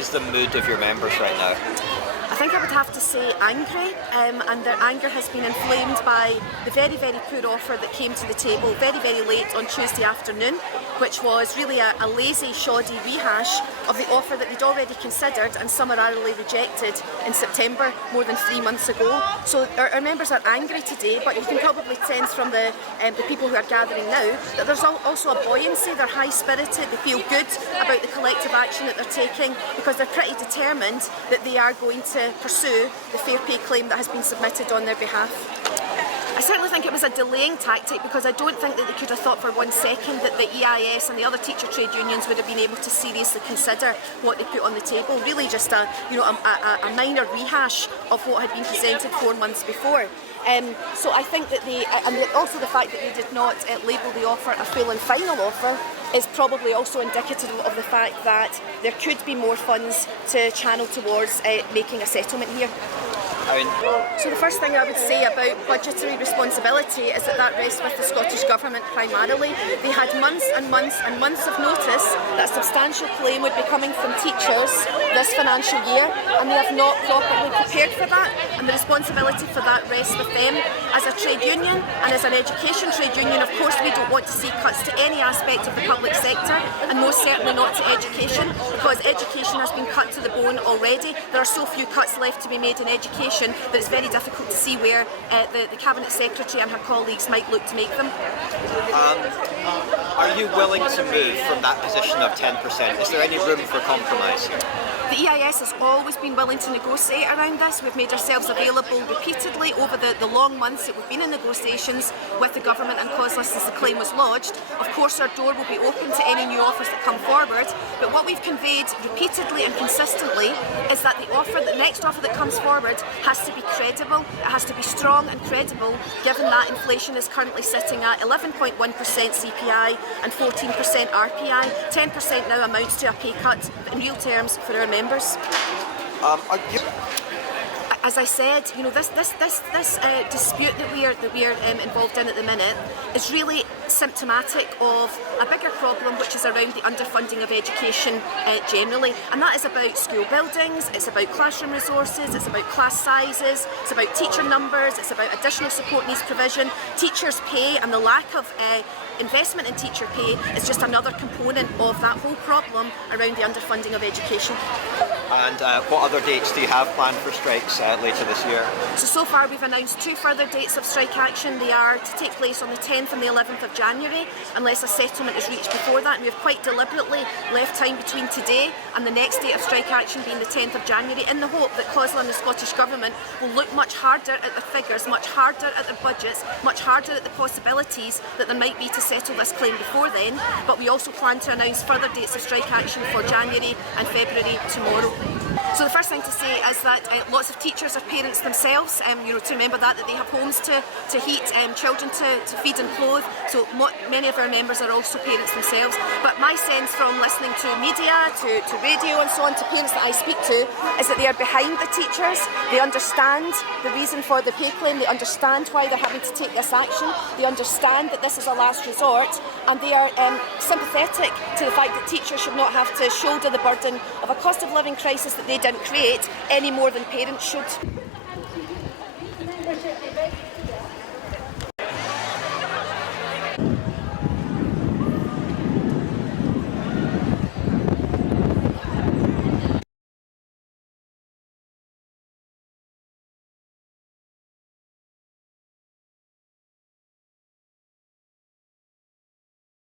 is the mood of your members right now? I think I would have to say angry, and their anger has been inflamed by the very, very poor offer that came to the table very, very late on Tuesday afternoon, which was really a lazy, shoddy rehash of the offer that they'd already considered and summarily rejected in September, more than 3 months ago. So our members are angry today, but you can probably sense from the people who are gathering now that there's also a buoyancy. They're high-spirited, they feel good about the collective action that they're taking, because they're pretty determined that they are going to pursue the fair pay claim that has been submitted on their behalf. I certainly think it was a delaying tactic, because I don't think that they could have thought for 1 second that the EIS and the other teacher trade unions would have been able to seriously consider what they put on the table. Really just a minor rehash of what had been presented 4 months before. So I think that also the fact that they did not label the offer a full and final offer is probably also indicative of the fact that there could be more funds to channel towards making a settlement here. So the first thing I would say about budgetary responsibility is that rests with the Scottish Government primarily. They had months and months and months of notice that a substantial claim would be coming from teachers this financial year, and they have not properly prepared for that, and the responsibility for that rests with them. As a trade union and as an education trade union, of course we don't want to see cuts to any aspect of the public sector, and most certainly not to education, because education has been cut to the bone already. There are so few cuts left to be made in education that it's very difficult to see where the Cabinet Secretary and her colleagues might look to make them. Are you willing to move from that position of 10%? Is there any room for compromise? The EIS has always been willing to negotiate around this. We've made ourselves available repeatedly over the long months that we've been in negotiations with the government and causeless since the claim was lodged. Of course, our door will be open to any new offers that come forward, but what we've conveyed repeatedly and consistently is that the next offer that comes forward has to be credible, it has to be strong and credible, given that inflation is currently sitting at 11.1% CPI and 14% RPI. 10% now amounts to a pay cut in real terms for our members. As I said, this dispute that we are involved in at the minute is really symptomatic of a bigger problem, which is around the underfunding of education generally, and that is about school buildings, it's about classroom resources, it's about class sizes, it's about teacher numbers, it's about additional support needs provision. Teachers' pay and the lack of investment in teacher pay is just another component of that whole problem around the underfunding of education. And what other dates do you have planned for strikes later this year? So far we've announced 2 further dates of strike action. They are to take place on the 10th and the 11th of January, unless a settlement is reached before that. And we've quite deliberately left time between today and the next date of strike action being the 10th of January, in the hope that COSLA and the Scottish Government will look much harder at the figures, much harder at the budgets, much harder at the possibilities that there might be to settle this claim before then. But we also plan to announce further dates of strike action for January and February tomorrow. So the first thing to say is that lots of teachers are parents themselves, to remember that they have homes to heat, children to feed and clothe, so many of our members are also parents themselves. But my sense from listening to media, to radio and so on, to parents that I speak to, is that they are behind the teachers. They understand the reason for the pay claim, they understand why they're having to take this action, they understand that this is a last resort, and they are sympathetic to the fact that teachers should not have to shoulder the burden of a cost of living crisis that they didn't create any more than parents should.